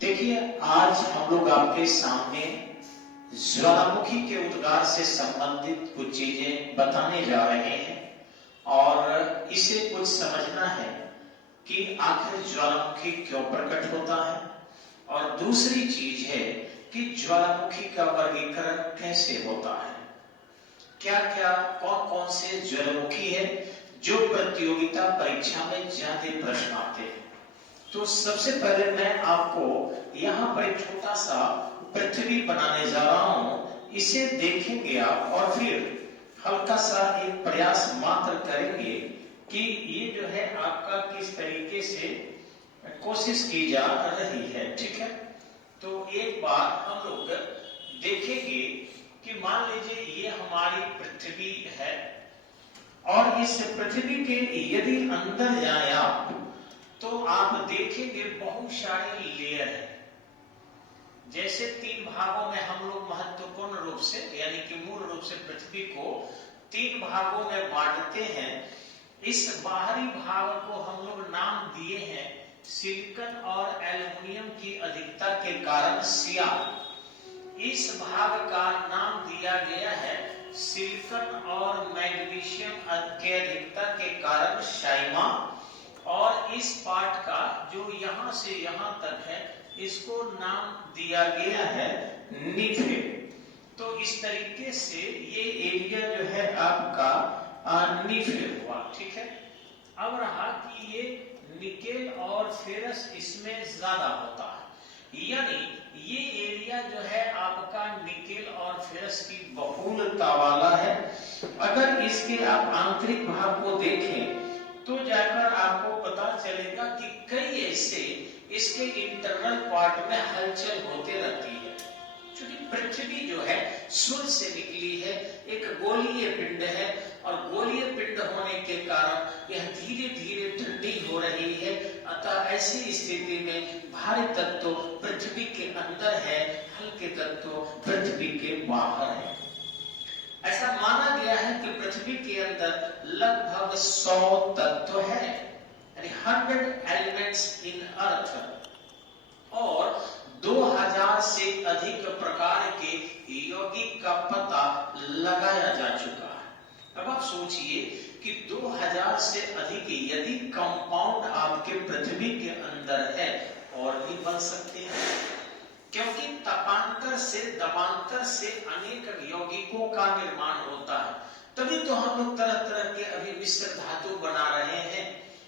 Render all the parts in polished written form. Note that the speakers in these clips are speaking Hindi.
देखिए, आज हम लोग आपके सामने ज्वालामुखी के उद्गार से संबंधित कुछ चीजें बताने जा रहे हैं और इसे कुछ समझना है कि आखिर ज्वालामुखी क्यों प्रकट होता है। और दूसरी चीज है कि ज्वालामुखी का वर्गीकरण कैसे होता है, क्या क्या कौन कौन से ज्वालामुखी है जो प्रतियोगिता परीक्षा में ज्यादा प्रश्न आते हैं। तो सबसे पहले मैं आपको यहाँ पर एक छोटा सा पृथ्वी बनाने जा रहा हूं, इसे देखेंगे आप और फिर हल्का सा एक प्रयास मात्र करेंगे कि ये जो है आपका किस तरीके से कोशिश की जा रही है। ठीक है, तो एक बार हम लोग देखेंगे कि मान लीजिए ये हमारी पृथ्वी है और इस पृथ्वी के यदि अंदर जाए आप तो आप देखेंगे बहुत सारे लेयर है। जैसे 3 भागों में हम लोग महत्वपूर्ण रूप से यानी कि मूल रूप से पृथ्वी को 3 भागों में बांटते हैं। इस बाहरी भाग को हम लोग नाम दिए हैं सिलिकॉन और एल्युमिनियम की अधिकता के कारण सिया। इस भाग का नाम दिया गया है सिलिकॉन और मैग्नीशियम के अधिकता के कारण शाइमा। और इस पार्ट का जो यहां से यहां तक है इसको नाम दिया गया है निफे। तो इस तरीके से ये एरिया जो है आपका निफे हुआ। ठीक है, अब रहा कि ये निकेल और फेरस इसमें ज्यादा होता है, यानी ये एरिया जो है आपका निकेल और फेरस की बहुलता वाला है। अगर इसके आप आंतरिक भाग को देखें तो जाकर आपको पता चलेगा कि कई ऐसे इसके इंटरनल पार्ट में हलचल होते रहती है। क्योंकि पृथ्वी जो है सूर्य से निकली है, एक गोलीय पिंड है और गोलीय पिंड होने के कारण यह धीरे धीरे ठंडी हो रही है। अतः ऐसी स्थिति में भारी तत्व पृथ्वी के अंदर है, हल्के तत्व पृथ्वी के बाहर है। ऐसा माना गया है कि पृथ्वी के अंदर लगभग 100 तत्व है, यानी 100 एलिमेंट्स इन अर्थ, और 2000 से अधिक प्रकार के यौगिक का पता लगाया जा चुका है। अब आप सोचिए कि 2000 से अधिक यदि कंपाउंड आपके पृथ्वी के अंदर है और भी बन सकते हैं, क्योंकि तपांतर से दबांतर से अनेक यौगिकों का निर्माण होता है। तभी तो हम लोग तरह तरह के अभी मिश्र धातु बना रहे हैं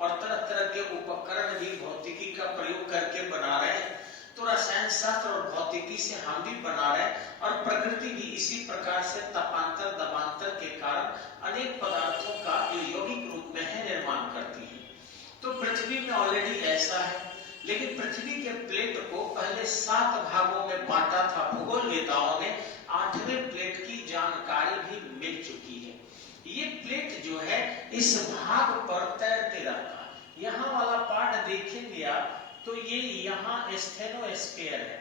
और तरह तरह के उपकरण भी भौतिकी का प्रयोग करके बना रहे हैं। तो रसायन शास्त्र और भौतिकी से हम भी बना रहे हैं और प्रकृति भी इसी प्रकार से तपांतर दबांतर के कारण अनेक पदार्थों का जो यौगिक रूप में है निर्माण करती है। तो पृथ्वी में ऑलरेडी ऐसा है, लेकिन पृथ्वी के प्लेट को पहले 7 भागों में बांटा था भूगोलवेताओं ने। 8वें प्लेट की जानकारी भी मिल चुकी है। ये प्लेट जो है इस भाग पर तैरते रहता है। यहाँ वाला पार्ट देखेंगे आप तो ये यहाँ स्टेनोस्फीयर है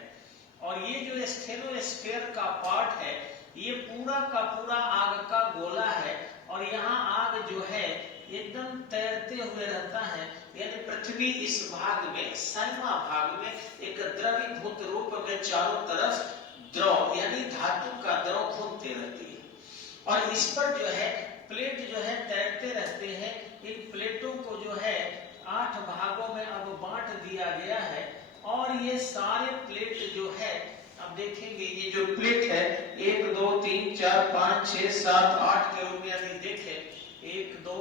और ये जो स्टेनोस्फीयर का पार्ट है ये पूरा का पूरा आग का गोला है और यहाँ आग जो है एकदम तैरते हुए रहता है। यानी पृथ्वी इस भाग में साइमा भाग में एक द्रवीभूत रूप में चारों तरफ द्रव यानी धातु का द्रव घूमते रहती है और इस पर जो है प्लेट जो है तैरते रहते हैं। इन प्लेटों को जो है 8 भागों में अब बांट दिया गया है और ये सारे प्लेट जो है अब देखेंगे ये जो प्लेट है 1 2 3 4 5 6 7 8 के रूप में अभी देखें 1 2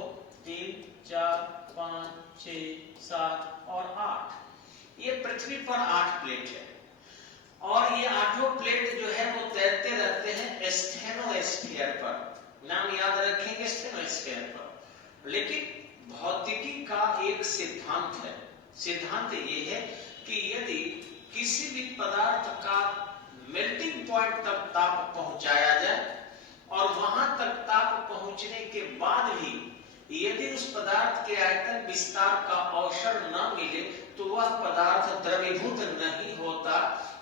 3 4 5 6 7 और 8, ये पृथ्वी पर 8 प्लेट है और ये 8 प्लेट जो है वो तैरते रहते हैं स्टेनोस्फीयर पर। नाम याद रखेंगे स्टेनोस्फीयर पर। लेकिन भौतिकी का एक सिद्धांत है, सिद्धांत ये है कि यदि किसी भी पदार्थ का मेल्टिंग पॉइंट तक ताप पहुंचाया जाए और वहां तक ताप पहुंचने के बाद भी यदि उस पदार्थ के आयतन विस्तार का अवसर न मिले तो वह पदार्थ द्रवीभूत नहीं होता,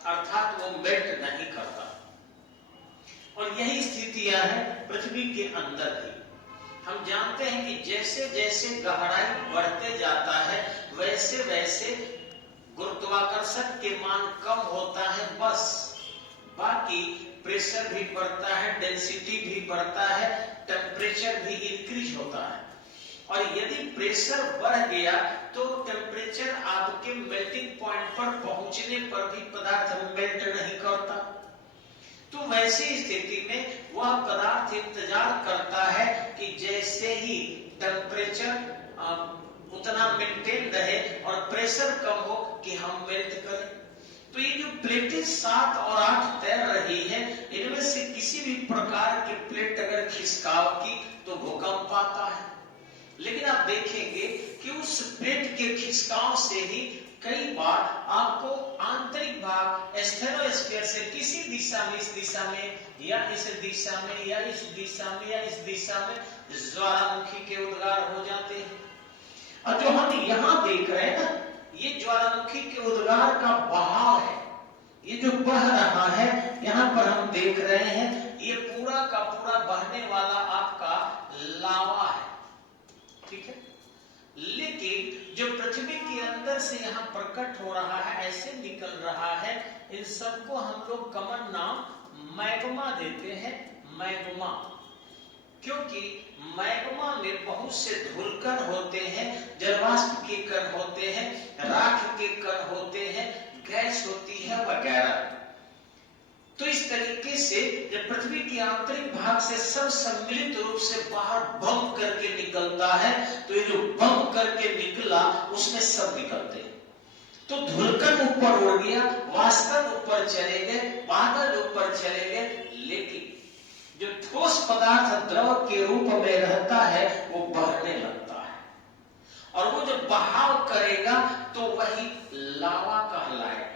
अर्थात वो मेल्ट नहीं करता। और यही स्थितियां हैं पृथ्वी के अंदर भी। हम जानते हैं कि जैसे जैसे गहराई बढ़ते जाता है वैसे वैसे गुरुत्वाकर्षण के मान कम होता है बस, बाकी प्रेशर भी बढ़ता है, डेंसिटी भी बढ़ता है, टेम्परेचर भी इंक्रीज होता है। और यदि प्रेशर बढ़ गया तो टेम्परेचर आपके मेल्टिंग पॉइंट पर पहुंचने पर भी पदार्थ मेल्ट नहीं करता। तो वैसी स्थिति में वह पदार्थ इंतजार करता है कि जैसे ही टेम्परेचर उतना मेंटेन रहे और प्रेशर कम हो कि हम मेल्ट करें। तो ये जो प्लेटें 7 और 8 तैर रही है, इनमें से किसी भी प्रकार की प्लेट अगर खिसकाव की तो भूकंप आता है। लेकिन आप देखेंगे कि उस प्लेट के खिसकाव से ही कई बार आपको आंतरिक भाग एस्थेनोस्फीयर से किसी दिशा में, इस दिशा में या इस दिशा में या इस दिशा में या इस दिशा में ज्वालामुखी के उद्गार हो जाते हैं। और जो हम यहाँ देख रहे हैं ना, ये ज्वालामुखी के उद्गार का बहाव है। ये जो बह रहा है यहाँ पर हम देख रहे हैं, ये पूरा का पूरा बहने वाला आपका लावा है, ठीक है। लेकिन जो पृथ्वी के अंदर से यहाँ प्रकट हो रहा है, ऐसे निकल रहा है, इन सबको हम लोग कॉमन नाम मैग्मा देते हैं। मैग्मा, क्योंकि मैग्मा में बहुत से धूलकण होते हैं, जलवाष्प के कण होते हैं, राख के कण होते हैं, गैस होती है वगैरह। तो इस तरीके से जब पृथ्वी की आंतरिक भाग से सब सम्मिलित रूप से बाहर बम करके निकलता है, तो ये जो बम करके निकला उसमें सब निकलते हैं। तो धूलकण ऊपर उड़ गया, वाष्प ऊपर चले गए, बादल ऊपर चले गए, लेकिन जो ठोस पदार्थ द्रव के रूप में रहता है वो बहने लगता है। और वो जब बहाव करेगा तो वही लावा कहलाएगा।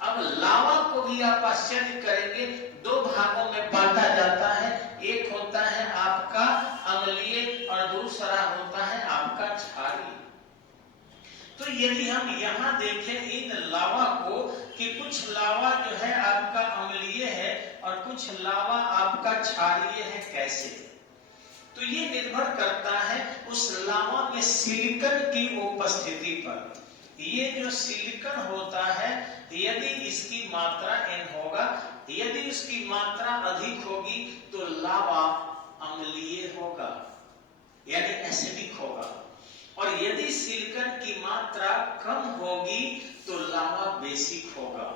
अब लावा को भी आप आश्चर्य करेंगे, 2 भागों में बांटा जाता है। एक होता है आपका अम्लीय और दूसरा होता है आपका क्षारीय। तो यदि हम यहाँ देखें इन लावा को कि कुछ लावा जो है आपका अम्लीय है और कुछ लावा आपका क्षारीय है, कैसे? तो ये निर्भर करता है उस लावा में सिलिकॉन की उपस्थिति पर। ये जो सिलिकॉन होता है, यदि इसकी मात्रा N होगा, यदि इसकी मात्रा अधिक होगी तो लावा अम्लीय होगा, यानी एसिडिक होगा। और यदि सिलिकॉन की मात्रा कम होगी तो लावा बेसिक होगा।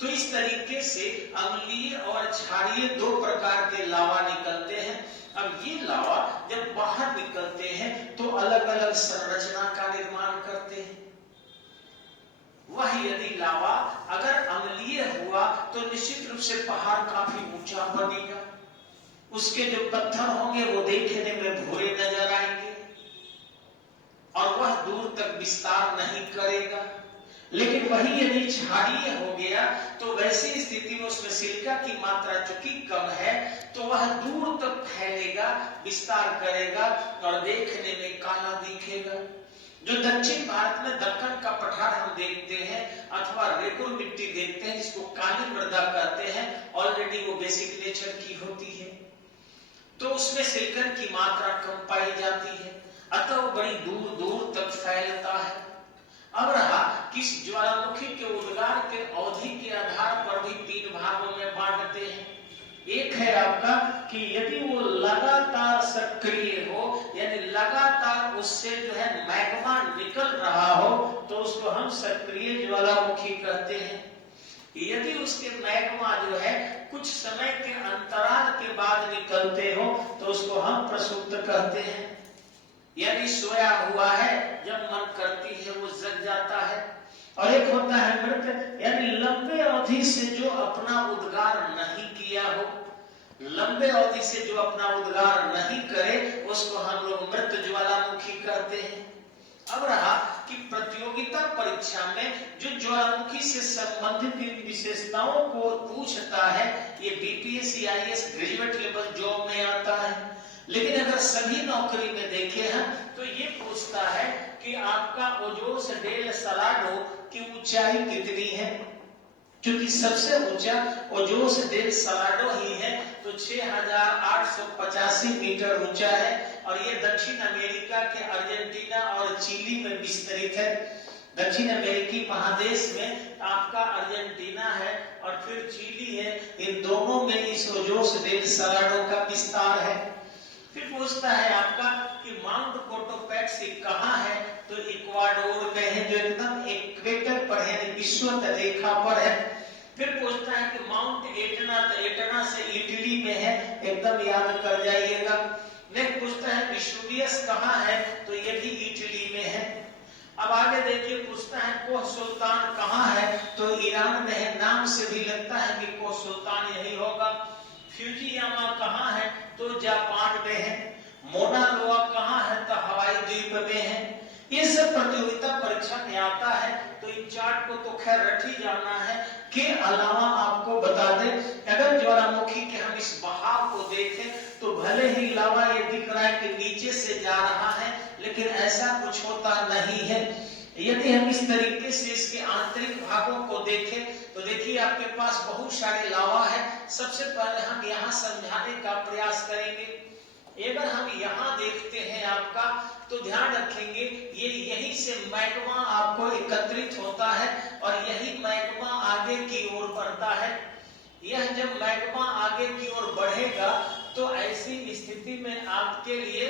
तो इस तरीके से अम्लीय और क्षारीय 2 प्रकार के लावा निकलते हैं। अब ये लावा जब बाहर निकलते हैं तो अलग अलग संरचना का निर्माण करते हैं। वह यदि लावा अगर अम्लीय हुआ तो निश्चित रूप से पहाड़ काफी ऊंचा बनेगा, उसके जो पत्थर होंगे वो देखने में भूरे नजर आएंगे और वह दूर तक विस्तार नहीं करेगा। लेकिन वही यदि क्षारीय हो गया तो वैसी स्थिति में उसमें सिलिका की मात्रा चूंकि कम है तो वह दूर तक फैलेगा, विस्तार करेगा और देखने में काला दिखेगा। जो दक्षिण भारत में दक्कन का पठार हम देखते हैं अथवा रेगुर मिट्टी देखते हैं जिसको काली मृदा कहते हैं, ऑलरेडी वो बेसिक नेचर की होती है, तो उसमें सिलिकॉन की मात्रा कम पाई जाती है, अतः वो बड़ी दूर दूर तक फैलता है। अब रहा किस ज्वालामुखी के उद्गार के अवधि के आधार पर भी 3 भागों में बांटते हैं। एक है आपका कि यदि वो लगातार सक्रिय हो, यानी लगातार उससे जो है मैग्मा निकल रहा हो तो उसको हम सक्रिय ज्वालामुखी कहते हैं। यदि उसके मैग्मा जो है कुछ समय के अंतराल के बाद निकलते हो तो उसको हम प्रसुप्त कहते हैं। यानी सोया हुआ है, जब मन करती है वो जग जाता है। और एक होता है मृत, यानी लंबे अवधि से जो अपना उद्गार नहीं किया हो, लंबे अवधि से जो अपना उद्गार नहीं करे उसको हम लोग मृत ज्वालामुखी कहते हैं। अब रहा कि प्रतियोगिता परीक्षा में जो ज्वालामुखी से संबंधित इन विशेषताओं को पूछता है, ये BPSC IAS graduate level job में आता है। लेकिन अगर सभी नौकरी में देखे हैं तो ये पूछता है कि आपका ओजोस डेल सलाडो की ऊंचाई कितनी है, क्योंकि सबसे ऊंचा ओजोस डेल सलाडो ही है, तो 6885 मीटर ऊंचा है और ये दक्षिण अमेरिका के अर्जेंटीना और चिली में विस्तरित है। दक्षिण अमेरिकी महादेश में आपका अर्जेंटीना है और फिर चिली है। इन दोनों में इस ओजोस डेल सराडो का विस्तार है। फिर पूछता है आपका कि माउंट कोटोपैक्सी कहाँ है, तो इक्वाडोर में है, जो एकदम इक्वेटर पर है, विषुवत रेखा पर है। फिर पूछता है कि माउंट एटना, तो एटना से इटली में है, एकदम याद कर जाइएगा। नेक्स्ट पूछता है विशुवियस कहाँ है, तो ये भी इटली में है। अब आगे देखिए, पूछता है कोह सुल्तान कहाँ है, तो ईरान में है। नाम से भी लगता है कि कोह सुल्तान यही होगा। फ्यूजियामा कहाँ है, तो जापान में है। मोना लोआ कहाँ है, तो हवाई द्वीप में है। ये सब प्रतियोगिता परीक्षा में आता है, तो इन चार्ट को तो खैर रट ही जाना है। के अलावा आपको बता दें, अगर ज्वालामुखी के हम इस बहाव को देखें तो भले ही लावा ये दिख रहा है कि नीचे से जा रहा है, लेकिन ऐसा कुछ होता नहीं है। यदि हम इस तरीके से इसके आंतरिक भागों को देखें तो देखिए आपके पास बहुत सारे लावा है। सबसे पहले हम यहाँ समझाने का प्रयास करेंगे। अगर हम यहाँ देखते हैं आपका, तो ध्यान रखेंगे ये यहीं से मैग्मा आपको एकत्रित होता है और यही मैग्मा आगे की ओर बढ़ता है। यह जब मैग्मा आगे की ओर बढ़ेगा तो ऐसी स्थिति में आपके लिए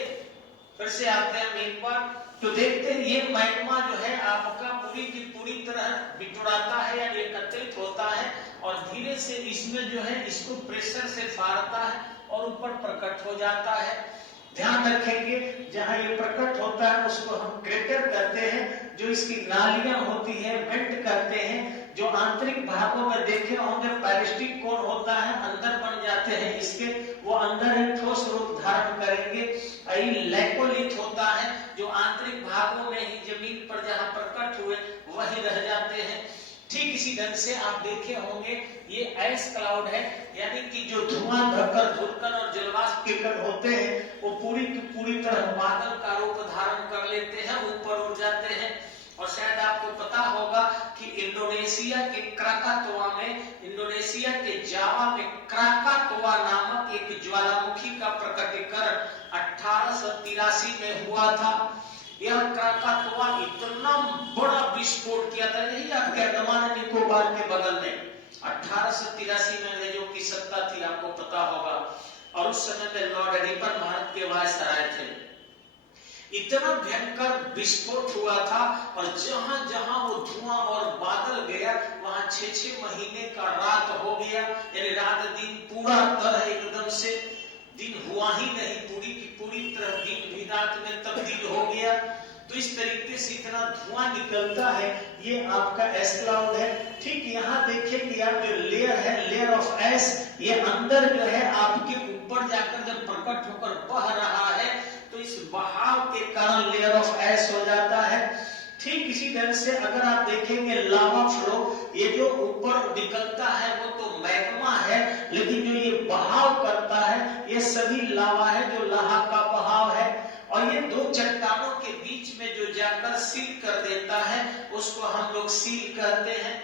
फिर से आते हैं एक बार, तो देखते हैं ये मैग्मा जो है आपका पूरी की पूरी तरह बिटुराता है या एकत्रित होता है और धीरे से इसमें जो है इसको प्रेशर से फाड़ता है और ऊपर प्रकट हो जाता है। ध्यान रखेंगे जहां ये प्रकट होता है उसको हम क्रेटर कहते हैं। जो इसकी नालियां होती है वेंट कहते हैं। जो आंतरिक भागों में देखे होंगे पैरिस्टिक कोण होता है, अंदर बन जाते हैं इसके, वो अंदर एक ठोस रूप धारण करेंगे। लैकोलिथ होता है, जो आंतरिक भागों में ही जमीन पर जहां प्रकट हुए वही रह जाते हैं। ठीक इसी ढंग से आप देखे होंगे ये ऐश क्लाउड है, यानी कि जो धुआं धक्कर धुलकन और जलवाष्प के कण होते हैं वो पूरी की पूरी तरह बादल का रूप धारण कर लेते हैं, ऊपर उड़ जाते हैं। और शायद आपको पता होगा कि इंडोनेशिया के क्राकातोआ में, इंडोनेशिया के जावा में क्राकातोआ नामक एक ज्वालामुखी का प्रकटीकरण 1883 में हुआ था। यह क्राकातोआ इतना बड़ा विस्फोट किया था, यही आपके अंडमान निकोबार के बगल में 1883 में अंग्रेजों की सत्ता थी, आपको पता होगा। और उस समय में लॉर्ड रिपन भारत के वायसराय थे। इतना भयंकर विस्फोट हुआ था और जहां जहां वो धुआं और बादल गया वहां 6-6 महीने का रात हो गया, यानी रात दिन पूरा तरह एकदम से दिन हुआ ही नहीं, पूरी की पूरी तरह दिन भी रात में तब्दील हो गया। तो इस तरीके से इतना धुआं निकलता है, ये आपका ऐश क्लाउड है। ठीक यहाँ देखिए कि आप जो लेयर है, लेयर ऑफ ऐश, ये अंदर जो है आपके ऊपर जाकर जब प्रकट होकर बह रहा है तो इस बहाव के कारण लेयर ऑफ ऐश हो जाता है। ठीक इसी ढंग से अगर आप देखेंगे लावा फ्लो, ये जो ऊपर निकलता है वो तो मैग्मा है, लेकिन जो ये बहाव करता है ये सभी लावा है, जो लाहा का बहाव है। और ये दो चट्टानों के बीच में जो जाकर सील कर देता है उसको हम लोग सील कहते हैं।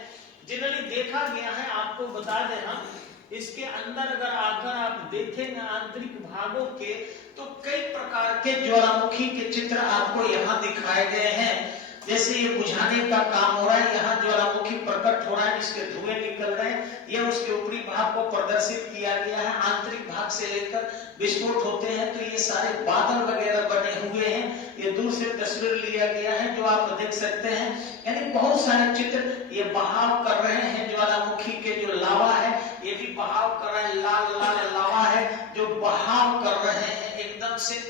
जनरली देखा गया है, आपको बता दें हम, इसके अंदर अगर आकर आप देखेंगे आंतरिक भागों के, तो कई प्रकार के ज्वालामुखी के चित्र आपको यहाँ दिखाए गए हैं। जैसे ये बुझाने का काम हो रहा है, यहाँ ज्वालामुखी प्रकट हो रहा है, इसके धुएं निकल रहे हैं, ये उसके ऊपरी भाग को प्रदर्शित किया गया है। आंतरिक भाग से लेकर विस्फोट होते हैं तो ये सारे बादल वगैरह बने हुए हैं। ये दूर से तस्वीर लिया गया है जो आप देख सकते हैं, यानी बहुत सारे चित्र ये बहाव कर रहे हैं। ज्वालामुखी के जो लावा है ये भी बहाव कर रहे हैं, लाल लाल लावा है जो बहाव कर रहे हैं एकदम से।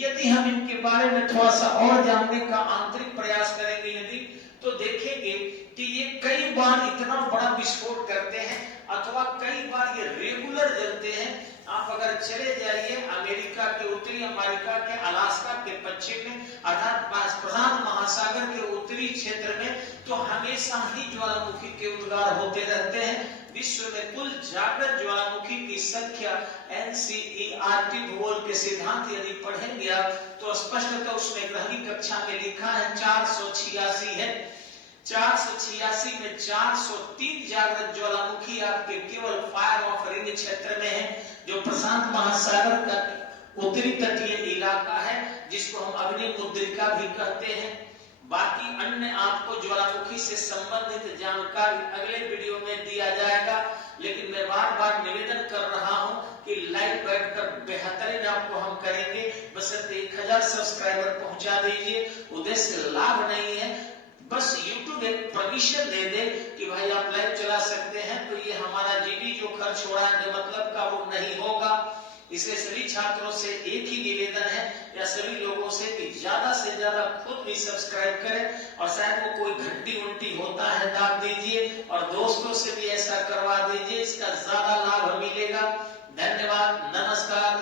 यदि हम इनके बारे में थोड़ा सा और जानने का आंतरिक प्रयास करेंगे यदि, तो देखेंगे कि ये कई बार इतना बड़ा विस्फोट करते हैं अथवा कई बार ये रेगुलर जलते हैं। आप अगर चले जाइए अमेरिका के उत्तरी अमेरिका के अलास्का के पश्चिम में, अर्थात प्रशांत महासागर के उत्तरी क्षेत्र में, तो हमेशा ही ज्वालामुखी के उद्गार होते रहते हैं। विश्व में कुल जागृत ज्वालामुखी की संख्या NCERT भूगोल के सिद्धांत यदि पढ़ेंगे आप तो स्पष्टतः उसमें 11वीं कक्षा में लिखा है 486 है। 486 में 403 जागृत ज्वालामुखी आपके केवल फायर ऑफ रिंग क्षेत्र में है, जो प्रशांत महासागर का उत्तरी तटीय इलाका है, जिसको हम अग्नि मुद्रिका भी कहते हैं। बाकी अन्य आपको ज्वालामुखी से संबंधित जानकारी अगले वीडियो में दिया जाएगा। लेकिन मैं बार बार निवेदन कर रहा हूं कि लाइव बैठकर बेहतरीन आपको हम करेंगे, बशर्ते 1000 सब्सक्राइबर पहुंचा दीजिए। उद्देश्य लाभ नहीं है, बस YouTube एक परमिशन दे दे कि भाई आप लाइव चला सकते हैं, तो ये हमारा जीबी जो खर्च हो रहा है मतलब का वो नहीं होगा। इसलिए सभी छात्रों से एक ही निवेदन है या सभी लोगों से कि ज्यादा से ज्यादा खुद भी सब्सक्राइब करें, और शायद वो कोई घंटी उल्टी होता है दाब दीजिए, और दोस्तों से भी ऐसा करवा दीजिए, इसका ज्यादा लाभ मिलेगा। धन्यवाद, नमस्कार।